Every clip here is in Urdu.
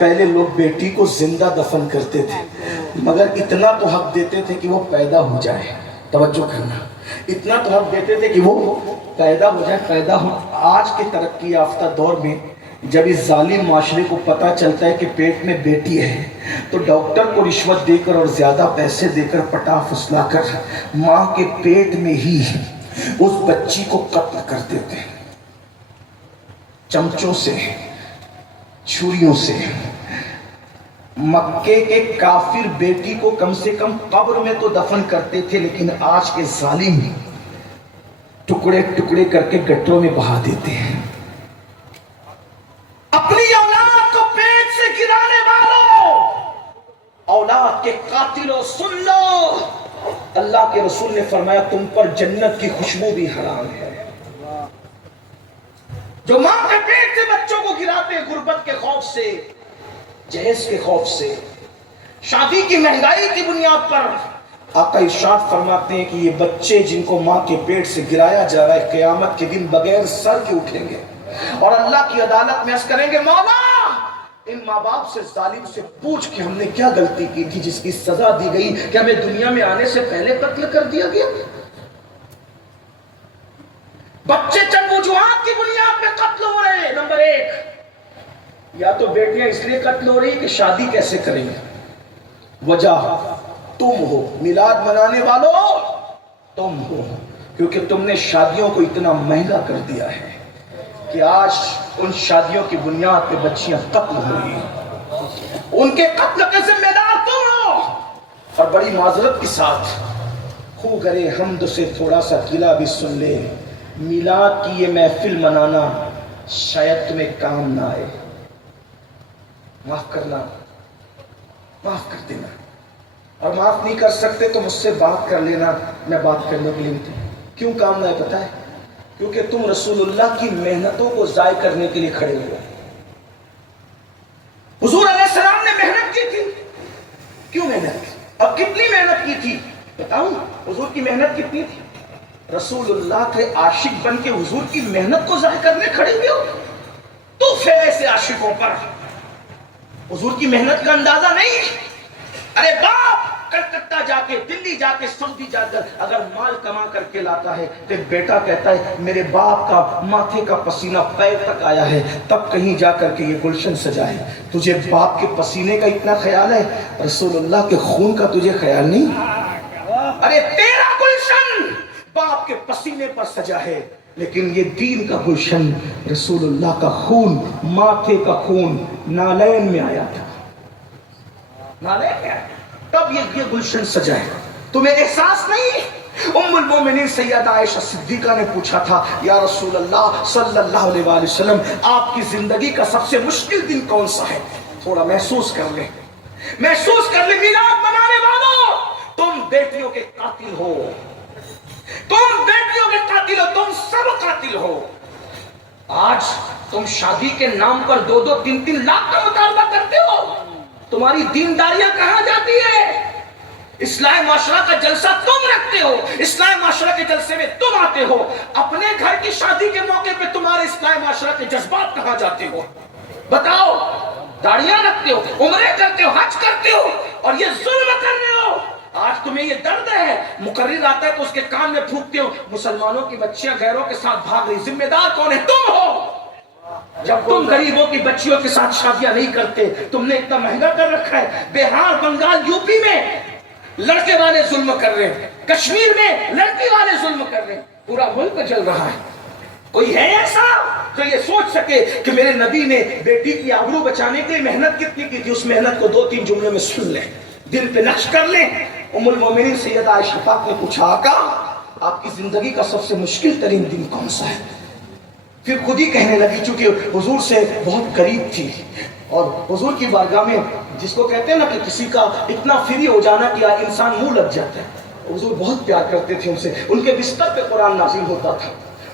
پہلے لوگ بیٹی کو زندہ دفن کرتے تھے، مگر اتنا تو حق دیتے تھے کہ وہ پیدا ہو جائے. توجہ کرنا، اتنا تو حق دیتے تھے کہ وہ پیدا ہو جائے. پیدا ہو. آج کے ترقی یافتہ دور میں جب اس ظالم معاشرے کو پتا چلتا ہے کہ پیٹ میں بیٹی ہے تو ڈاکٹر کو رشوت دے کر اور زیادہ پیسے دے کر پٹا پھسلا کر ماں کے پیٹ میں ہی اس بچی کو قتل کر دیتے ہیں، چمچوں سے، چھریوں سے. مکے کے کافر بیٹی کو کم سے کم قبر میں تو دفن کرتے تھے، لیکن آج کے ظالم ٹکڑے ٹکڑے کر کے گٹروں میں بہا دیتے ہیں. اپنی اولاد کو پیٹ سے گرانے والوں، اولاد کے قاتلوں، سن لو، اللہ کے رسول نے فرمایا تم پر جنت کی خوشبو بھی حرام ہے. جو ماں کے پیٹ سے بچوں کو گراتے ہیں غربت کے خوف سے، جہیز کے خوف سے، شادی کی مہنگائی کی بنیاد پر، آقا ارشاد فرماتے ہیں کہ یہ بچے جن کو ماں کے پیٹ سے گرایا جا رہا ہے قیامت کے دن بغیر سر کے اٹھیں گے اور اللہ کی عدالت میں عرض کریں گے مولا ان ماں باپ سے، ظالم سے پوچھ کہ ہم نے کیا غلطی کی تھی جس کی سزا دی گئی کہ ہمیں دنیا میں آنے سے پہلے قتل کر دیا گیا. بچے چند وجوہات کی بنیاد پہ قتل ہو رہے ہیں. نمبر 1، یا تو بیٹیاں اس لیے قتل ہو رہی ہیں کہ شادی کیسے کریں گے، وجہ تم ہو، میلاد منانے والوں تم ہو، کیونکہ تم نے شادیوں کو اتنا مہنگا کر دیا ہے کہ آج ان شادیوں کی بنیاد پہ بچیاں قتل ہو رہی ہیں. ان کے قتل کے ذمہ دار تم ہو. اور بڑی معذرت کے ساتھ خو گرے حمد سے تھوڑا سا قلعہ بھی سن لے، میلاد کی یہ محفل منانا شاید تمہیں کام نہ آئے. معاف کرنا، معاف کر دینا، اور معاف نہیں کر سکتے تو مجھ سے بات کر لینا، میں بات کرنے کے لیے نہیں. کیوں کام نہ آئے پتہ ہے؟ کیونکہ تم رسول اللہ کی محنتوں کو ضائع کرنے کے لیے کھڑے ہوئے. حضور علیہ السلام نے محنت کی تھی. کیوں محنت کی؟ اب کتنی محنت کی تھی بتاؤں؟ حضور کی محنت کتنی تھی؟ رسول اللہ کے عاشق بن کے حضور کی محنت کو ضائع کرنے کھڑے ہوئے ہو. تو پھیلے سے عاشقوں پر حضور کی محنت کا اندازہ نہیں. ارے باپ کلکتہ جا کے، دلی جا کے، سعودی جا کر اگر مال کما کر کے لاتا ہے تو بیٹا کہتا ہے میرے باپ کا ماتھے کا پسینہ پیر تک آیا ہے تب کہیں جا کر کے یہ گلشن سجائے. تجھے باپ کے پسینے کا اتنا خیال ہے، رسول اللہ کے خون کا تجھے خیال نہیں؟ ارے تیرا گلشن باپ کے پسینے پر سجا ہے، لیکن یہ دین کا گلشن رسول اللہ کا خون، ماتھے کا خون نالین میں آیا تھا. نالین میں آیا تب یہ گلشن سجا ہے. تمہیں احساس نہیں؟ ام المومنین سیدہ عائشہ صدیقہ نے پوچھا تھا یا رسول اللہ صلی اللہ علیہ وآلہ وسلم آپ کی زندگی کا سب سے مشکل دن کون سا ہے؟ تھوڑا محسوس کر لیں، محسوس کر لیں. میلاد منانے والوں تم بیٹیوں کے قاتل ہو، تم بیٹیوں کے قاتل ہو، تم سب قاتل ہو. آج تم شادی کے نام پر 2-3 لاکھ کا مطالبہ کرتے ہو. تمہاری دینداریاں کہاں جاتی ہے؟ اسلامی معاشرہ کا جلسہ تم رکھتے ہو، اسلامی معاشرہ کے جلسے میں تم آتے ہو. اپنے گھر کی شادی کے موقع پہ تمہارے اسلامی معاشرہ کے جذبات کہاں جاتے ہو؟ بتاؤ. داڑیاں رکھتے ہو، عمرے کرتے ہو، حج کرتے ہو، اور یہ ظلم کر رہے ہو. آج تمہیں یہ درد ہے، مقرر آتا ہے تو اس کے کان میں پھونکتے ہو مسلمانوں کی بچیاں غیروں کے ساتھ بھاگ رہی. ذمہ دار کون ہے؟ تم ہو. جب تم غریبوں کی بچیوں کے ساتھ شادیاں نہیں کرتے، تم نے اتنا مہنگا کر رکھا ہے. بہار، بنگال، یو پی میں لڑکے والے ظلم کر رہے ہیں، کشمیر میں لڑکی والے ظلم کر رہے ہیں. پورا ملک چل رہا ہے. کوئی ہے ایسا جو یہ سوچ سکے کہ میرے نبی نے بیٹی کی آبرو بچانے کے لیے محنت کتنی کی تھی؟ اس محنت کو 2-3 جملوں میں سن لیں، دل پہ نقش کر لیں. ام المومنین سیدہ عائشہ پاک نے پوچھا آقا آپ کی زندگی کا سب سے مشکل ترین دن کون سا ہے؟ پھر خود ہی کہنے لگی، چونکہ حضور سے بہت قریب تھی اور حضور کی بارگاہ میں جس کو کہتے ہیں نا کہ کسی کا اتنا فری ہو جانا کہ انسان منہ لگ جاتا ہے. حضور بہت پیار کرتے تھے ان سے. ان کے بستر پہ قرآن نازل ہوتا تھا.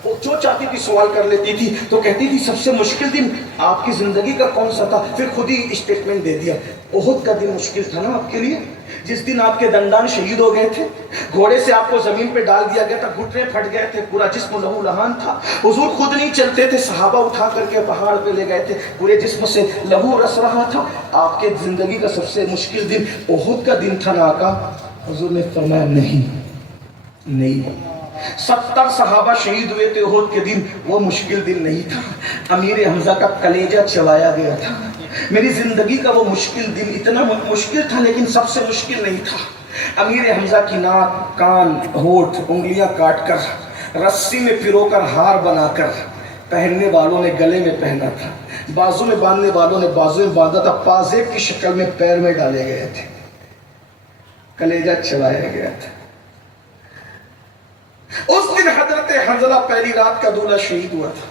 وہ جو چاہتی تھی سوال کر لیتی تھی. تو کہتی تھی سب سے مشکل دن آپ کی زندگی کا کون سا تھا؟ پھر خود ہی اسٹیٹمنٹ دے دیا. احد کا دن مشکل تھا نا آپ کے لیے، جس دن آپ کے دندان شہید ہو گئے تھے، گھوڑے سے آپ کو زمین پہ ڈال دیا گیا تھا، گھٹنے پھٹ گئے تھے، پورا جسم لہو لہان تھا. حضور خود نہیں چلتے تھے، صحابہ اٹھا کر کے پہاڑ پہ لے گئے تھے، پورے جسم سے لہو رس رہا تھا. آپ کے زندگی کا سب سے مشکل دن احد کا دن تھا نا آقا؟ حضور نے فرمایا نہیں، 70 صحابہ شہید ہوئے تھے احد کے دن، وہ مشکل دن نہیں تھا. امیر حمزہ کا کلیجہ چبایا گیا تھا. میری زندگی کا وہ مشکل دن اتنا مشکل تھا لیکن سب سے مشکل نہیں تھا. امیر حمزہ کی ناک، کان، ہونٹ، انگلیاں کاٹ کر، رسی میں پرو کر، ہار بنا کر پہننے والوں نے گلے میں پہنا تھا، بازو میں باندھنے والوں نے بازو میں باندھا تھا، پازیب کی شکل میں پیر میں ڈالے گئے تھے، کلیجہ چبایا گیا تھا. اس دن حضرت حنظلہ پہلی رات کا دولہ شہید ہوا تھا.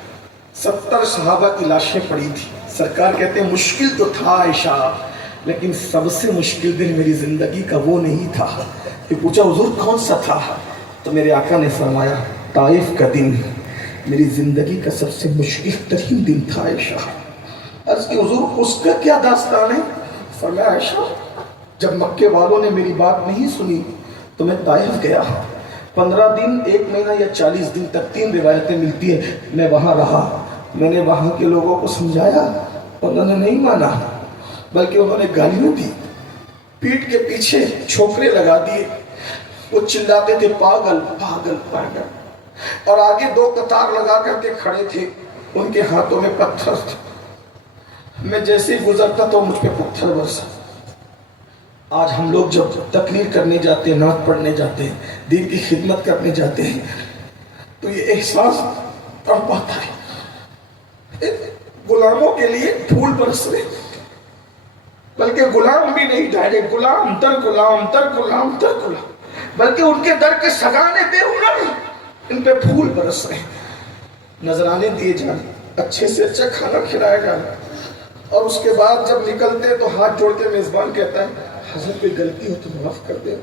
70 صحابہ کی لاشیں پڑی تھی. سرکار کہتے ہیں مشکل تو تھا عائشہ، لیکن سب سے مشکل دن میری زندگی کا وہ نہیں تھا. کہ پوچھا حضور کون سا تھا؟ تو میرے آقا نے فرمایا طائف کا دن میری زندگی کا سب سے مشکل ترین دن تھا عائشہ. عرض کہ حضور اس کا کیا داستان ہے؟ فرمایا عائشہ جب مکے والوں نے میری بات نہیں سنی تو میں طائف گیا. 15 دن، 1 مہینہ یا 40 دن تک، 3 روایتیں ملتی ہیں، میں وہاں رہا. میں نے وہاں کے لوگوں کو سمجھایا، انہوں نے نہیں مانا، بلکہ انہوں نے گالیاں دی، پیٹ کے پیچھے چھوکرے لگا دیے. وہ چلاتے تھے پاگل پاگل پاگل، اور آگے 2 قطار لگا کر کے کھڑے تھے، ان کے ہاتھوں میں پتھر تھے. میں جیسے ہی گزرتا تو مجھ پہ پتھر برسا. آج ہم لوگ جب تقریر کرنے جاتے ہیں، نعت پڑھنے جاتے ہیں، دین کی خدمت کرنے جاتے ہیں، تو یہ احساس پڑ پاتا ہے غلاموں کے لیے پھول برس رہے، بلکہ غلام بھی نہیں، ڈائریکٹ غلام در غلام در غلام در غلام، بلکہ ان کے در کے سگانے بے ہنر ان پہ پھول برس رہے. نذرانے دیے جانے، اچھے سے اچھا کھانا کھلایا جانا، اور اس کے بعد جب نکلتے تو ہاتھ جوڑ کے میزبان کہتا ہے حضرت کوئی غلطی ہو تو معاف کر دے.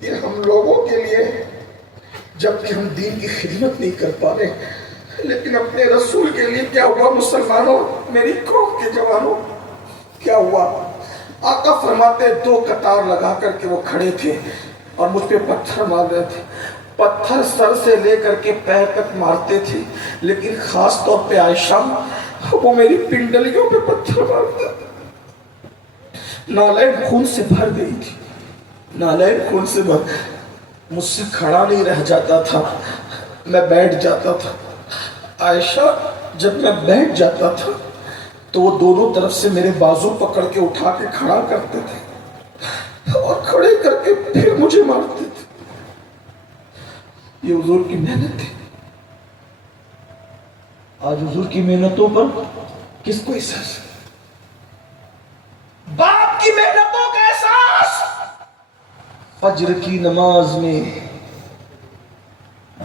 یہ ہم لوگوں کے لیے جبکہ ہم دین کی خدمت نہیں کر پا رہے، لیکن اپنے رسول کے لیے کیا ہوا مسلمانوں، میری قوم کے جوانوں کیا ہوا؟ آقا فرماتے 2 قطار لگا کر کے وہ کھڑے تھے اور مجھ پہ پتھر مار رہے تھے. پتھر سر سے لے کر کے پیر تک مارتے تھے، لیکن خاص طور پہ عائشہ وہ میری پنڈلیوں پہ پتھر مارتے تھے. نالین خون سے بھر گئی تھی، نالین خون سے بھر. مجھ سے کھڑا نہیں رہ جاتا تھا، میں بیٹھ جاتا تھا. عائشہ جب میں بیٹھ جاتا تھا تو وہ دونوں طرف سے میرے بازو پکڑ کے اٹھا کے کھڑا کرتے تھے اور کھڑے کر کے پھر مجھے مارتے تھے. یہ حضور کی محنت ہے. آج حضور کی محنتوں پر کس کو احساس؟ باپ کی محنتوں کا احساس. فجر کی نماز میں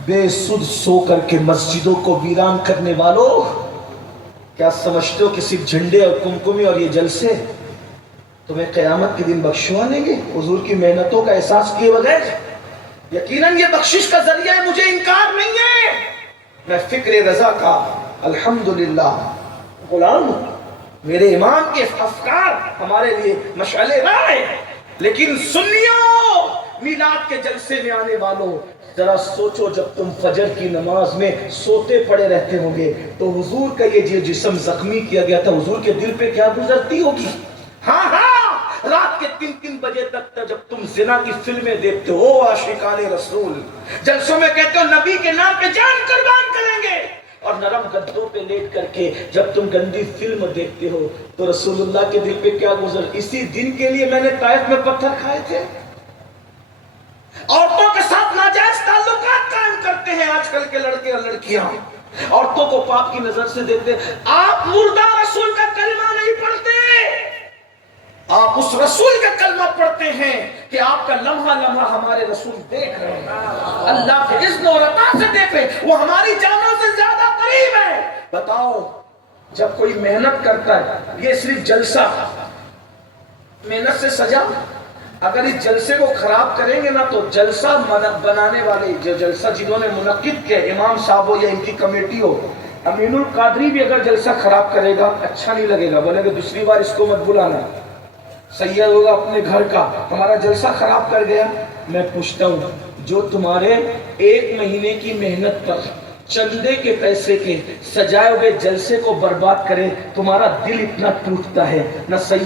بے سد سو کر کے مسجدوں کو ویران کرنے والوں، کیا سمجھتے ہو کہ صرف جھنڈے اور کمکمی اور یہ جلسے تمہیں قیامت کے دن بخشوا لیں گے حضور کی محنتوں کا احساس کیے بغیر؟ یقیناً یہ بخشش کا ذریعہ ہے، مجھے انکار نہیں ہے. میں فکر رضا کا الحمدللہ غلام ہوں. میرے امام کے افکار ہمارے لیے مشعل راہ ہے. لیکن سنیوں، میلاد کے جلسے میں آنے والوں، ذرا سوچو جب تم فجر کی نماز میں سوتے پڑے رہتے ہوں گے تو حضور کا یہ جسم زخمی کیا گیا تھا، حضور کے دل پہ کیا گزرتی ہوگی؟ ہاں رات کے 3 بجے تک جب تم زنا کی فلمیں دیکھتے ہو، عاشقان رسول جلسوں میں کہتے ہو نبی کے نام پہ جان قربان کریں گے، اور نرم گدوں پہ لیٹ کر کے جب تم گندی فلم دیکھتے ہو تو رسول اللہ کے دل پہ کیا گزر؟ اسی دن کے لیے میں نے طائف میں پتھر کھائے تھے. عورتوں کے ساتھ ناجائز تعلقات قائم کرتے ہیں آج کل کے لڑکے اور لڑکیاں، عورتوں کو پاپ کی نظر سے دیکھتے. آپ مردہ رسول کا کلمہ نہیں پڑھتے، آپ اس رسول کا کلمہ پڑھتے ہیں کہ آپ کا لمحہ لمحہ ہمارے رسول دیکھ رہے ہیں، اللہ کے اذن اور عطا سے دیکھ رہے ہیں، وہ ہماری جانوں سے زیادہ قریب ہے. بتاؤ جب کوئی محنت کرتا ہے، یہ صرف جلسہ محنت سے سجا، اگر اس جلسے کو خراب کریں گے نا تو جلسہ بنانے والے جو جلسہ جنہوں نے منعقد کیا، امام صاحب ہو یا ان کی کمیٹی ہو، امین القادری بھی اگر جلسہ خراب کرے گا اچھا نہیں لگے گا، بولے کہ دوسری بار اس کو مت بلانا، سید ہوگا اپنے گھر کا، ہمارا جلسہ خراب کر گیا۔ میں پوچھتا ہوں جو تمہارے ایک مہینے کی محنت پر چندے کے پیسے کے سجائے ہوئے جلسے کو برباد کرے، تمہارا دل اتنا ٹوٹتا ہے؟ نہ سید